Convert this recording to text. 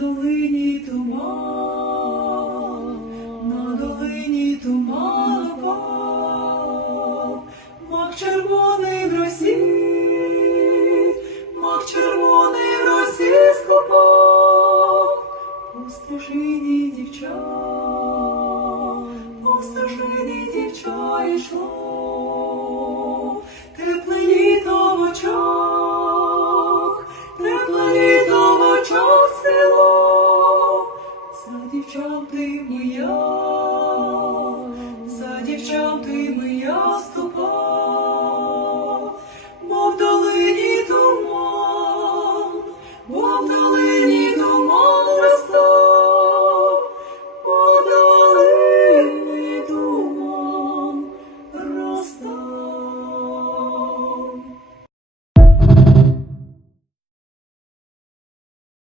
долині туман, на долині туман упав, мак червоний в росі, мак червоний в росі скупав, по стежині дівча, по дівча йшла. Девчонки моя.